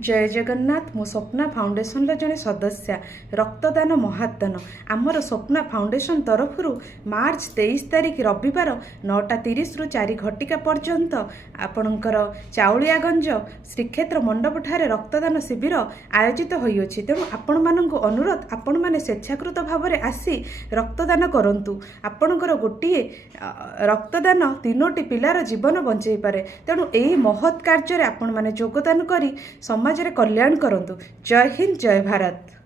जय जगन्नाथ मु स्वप्ना फाउंडेशन जड़े सदस्या रक्तदान महादान आमर स्वप्ना फाउंडेशन तरफ मार्च 23 तारिख रविवार 9:30 रु 4 घटिका पर्यंत आपणकर चाउलियागंज श्रीक्षेत्र मंडप ठारे रक्तदान शिविर आयोजित होइछि। तेणु आपण मानक अनुरोध आपण माने स्वेच्छाकृत भाव में आसी रक्तदान करंतु। आपणकर गोटे रक्तदान 3टी पिलार जीवन बंचई पारे। तेणु यही महत् कार्य आपण माने योगदान करी समाज रे कल्याण करंतु। जय हिंद, जय भारत।